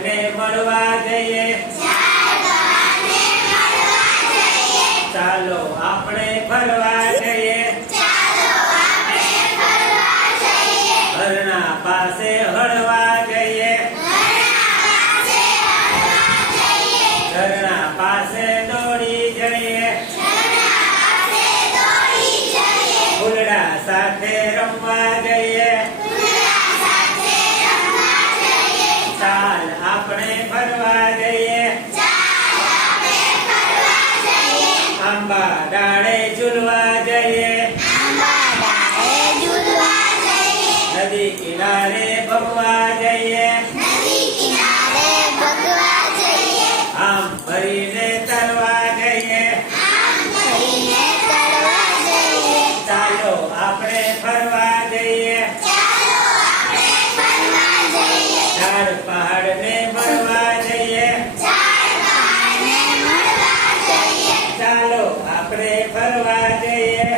પહાડને મળવા જઈએ, ચાલો આપણે ફરવા જઈએ, હરણા પાસે હળવા જઈએ, ઝરણા પાસે દોડી જઈએ, ફૂલડા સાથે રમવા જઈએ, ચાલ આપણે ફરવા જઈએ, આંબા ડાળે ઝૂલવા જઈએ, નદી કિનારે ભગવા જઈએ, આમ ભરીને તરવા જઈએ, ચાલો આપણે ફરવા જઈએ, ઝાડ પહાડને મળવા જઈએ, ચાલો આપણે ફરવા જઈએ,